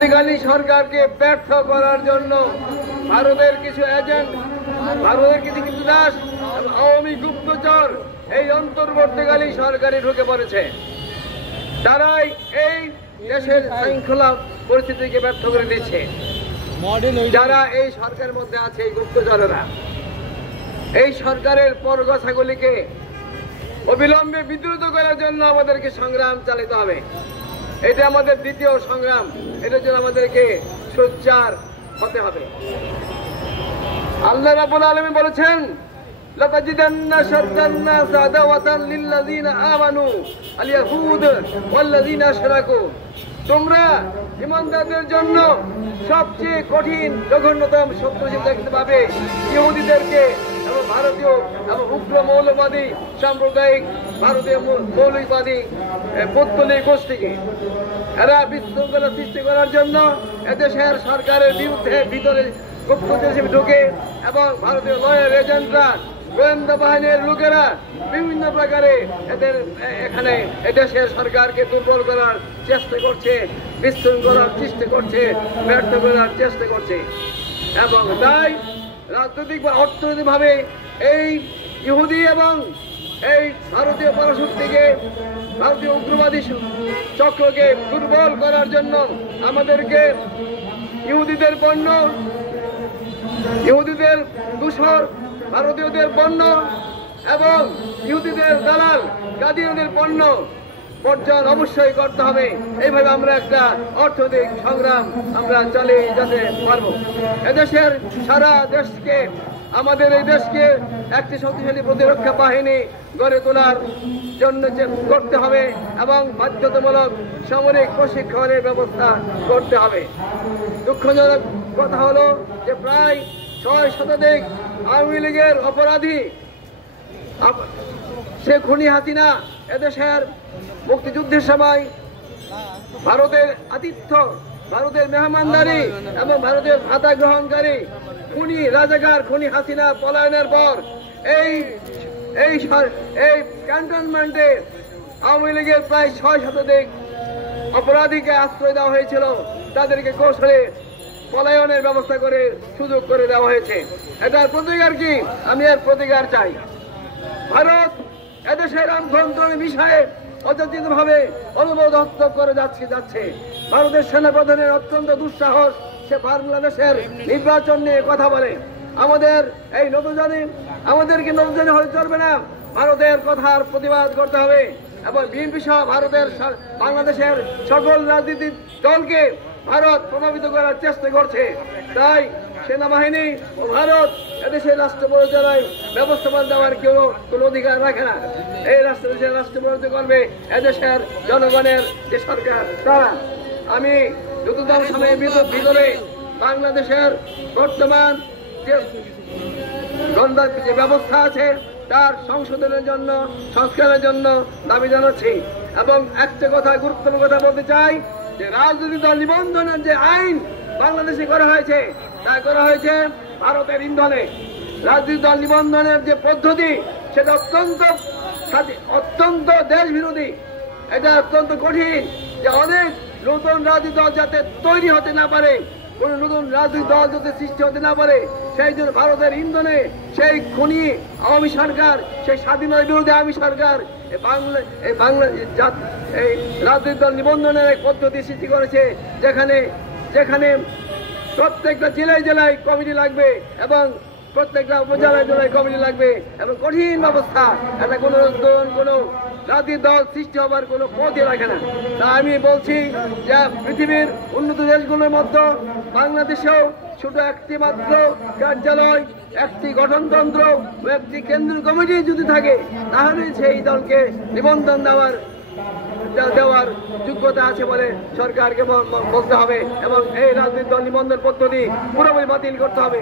গালি সরকারকে ব্যর্থ করার জন্য ভারতের কিছু এজেন্ট, ভারতের কিছু দাস, আওয়ামী গুপ্তচর এই অন্তর্বর্তীকালী সরকারে ঢুকে পড়েছে। তারাই এই দেশের শৃঙ্খলা পরিস্থিতিকে ব্যর্থ করে দিচ্ছে। যারা এই সরকারের মধ্যে আছে, এই গুপ্তচরেরা এই সরকারের পরগাছাগুলিকে অবিলম্বে বিদ্রুত করার জন্য আমাদেরকে সংগ্রাম চালাতে হবে। এটা আমাদের দ্বিতীয় সংগ্রাম। এটার জন্য আমাদেরকে সোচ্চার হতে হবে। আল্লাহ রাব্বুল আলামিন বলেছেন, লাতাজিদান্না শাদ্দান নাস আদাওয়াতান লিল্লাযিনা আমানু আল ইয়াহুদ ওয়াল্লাযিনা আশরাকু। তোমরা ঈমানদারদের জন্য সবচেয়ে কঠিন জঘন্যতম শত্রু হিসেবে দেখতে পাবে ইহুদিদেরকে এবং ভারতীয় এবং উগ্র মৌলবাদী সাম্প্রদায়িক ভারতীয় মৌলবাদী পৌত্তলিক গোষ্ঠীকে। এরা বিশৃঙ্খলা সৃষ্টি করার জন্য এদেশের সরকারের বিরুদ্ধে ভিতরে গুপ্তচর হিসেবে ঢুকে এবং ভারতীয় লয়ার এজেন্টরা, গোয়েন্দা বাহিনীর লোকেরা বিভিন্ন প্রকারে এদের এখানে এদেশের সরকারকে দুর্বল করার চেষ্টা করছে, বিশৃঙ্খলার সৃষ্টি করছে, ব্যর্থ করার চেষ্টা করছে। এবং তাই রাজনৈতিক বা অর্থনৈতিকভাবে এই ইহুদি এবং এই ভারতীয় পরাশক্তিকে, ভারতীয় উগ্রবাদী চক্রকে দুর্বল করার জন্য আমাদেরকে ইহুদিদের পণ্য, ইহুদিদের দূষর, ভারতীয়দের পণ্য এবং ইহুদিদের দালাল কাদিয়ানদের পণ্য বর্জন অবশ্যই করতে হবে। এইভাবে আমরা একটা অর্থনৈতিক সংগ্রাম আমরা চালিয়ে যেতে পারবো। এদেশের সারা দেশকে, আমাদের এই দেশকে একটি শক্তিশালী প্রতিরক্ষা বাহিনী গড়ে তোলার জন্য করতে হবে এবং বাধ্যতামূলক সামরিক প্রশিক্ষণের ব্যবস্থা করতে হবে। দুঃখজনক কথা হলো যে প্রায় 6 শতাধিক আওয়ামী লীগের অপরাধী, সে খুনি হাসিনা এদেশের মুক্তিযুদ্ধের সময় ভারতের আতিথ্য, ভারতের মেহমানদারি এবং ভারতের ভাতা গ্রহণকারী খুনি রাজাকার খুনি হাসিনা পলায়নের পর এই ক্যান্টনমেন্টে আওয়ামী লীগের প্রায় 6 শতাধিক অপরাধীকে আশ্রয় দেওয়া হয়েছিল। তাদেরকে কৌশলে পলায়নের ব্যবস্থা করে সুযোগ করে দেওয়া হয়েছে। এটার প্রতিকার কি? আমি এর প্রতিকার চাই। ভারত এদেশের আভ্যন্তরীণ বিষয়ে অযাচিতভাবে অনুমোদন হস্তক্ষেপ করে যাচ্ছে। ভারতের সেনাপ্রধানের অত্যন্ত দুঃসাহস, সে বাংলাদেশের নির্বাচন নিয়ে কথা বলে। আমাদের এই আমাদেরকে নতুন হলে চলবে না। ভারতের কথার প্রতিবাদ করতে হবে এবং বিএনপি সহ ভারতের বাংলাদেশের সকল রাজনৈতিক দলকে ভারত প্রভাবিত করার চেষ্টা করছে। তাই সেনাবাহিনী ও ভারত এদেশের রাষ্ট্র পরিচালনায় ব্যবস্থাপনা দেওয়ার কোনো অধিকার রাখে না। এই দেশের রাষ্ট্র পরিচালনা করবে এদেশের জনগণের যে সরকার, তারা। আমি দ্রুততম সময়ের ভিতরে বাংলাদেশের বর্তমান যে ব্যবস্থা আছে তার সংশোধনের জন্য, সংস্কারের জন্য দাবি জানাচ্ছি। এবং একটা কথা, গুরুত্বপূর্ণ কথা বলতে চাই যে রাজনৈতিক দল নিবন্ধনের যে আইন বাংলাদেশে করা হয়েছে, তা করা হয়েছে ভারতের ইন্ধনে। রাজনৈতিক দল নিবন্ধনের যে পদ্ধতি, সেটা অত্যন্ত দেশ বিরোধী। এটা অত্যন্ত কঠিন যে অনেক নতুন রাজনৈতিক দল যাতে তৈরি হতে না পারে, কোন নতুন রাজনৈতিক দল যাতে সৃষ্টি হতে না পারে, সেই জন্য ভারতের ইন্ধনে সেই খুনি আওয়ামী সরকার, সেই স্বাধীনতা বিরোধী আওয়ামী সরকার এই রাজনৈতিক দল নিবন্ধনের এক পদ্ধতি সৃষ্টি করেছে, যেখানে প্রত্যেকটা জেলায় জেলায় কমিটি লাগবে এবং প্রত্যেকটা উপজেলায় জেলায় কমিটি লাগবে এবং কঠিন ব্যবস্থা। এটা কোনো রাজনৈতিক দল সৃষ্টি হবার কোনো পথই রাখে না। তা আমি বলছি যে পৃথিবীর উন্নত দেশগুলোর মধ্যে বাংলাদেশেও ছোট একটি মাত্র কার্যালয়, একটি গঠনতন্ত্র ও একটি কেন্দ্রীয় কমিটি যদি থাকে, তাহলে সেই দলকে নিবন্ধন দেওয়ার যোগ্যতা আছে বলে সরকারকে বলতে হবে এবং এই রাজনৈতিক দল নিবন্ধন পদ্ধতি পুরোপুরি বাতিল করতে হবে।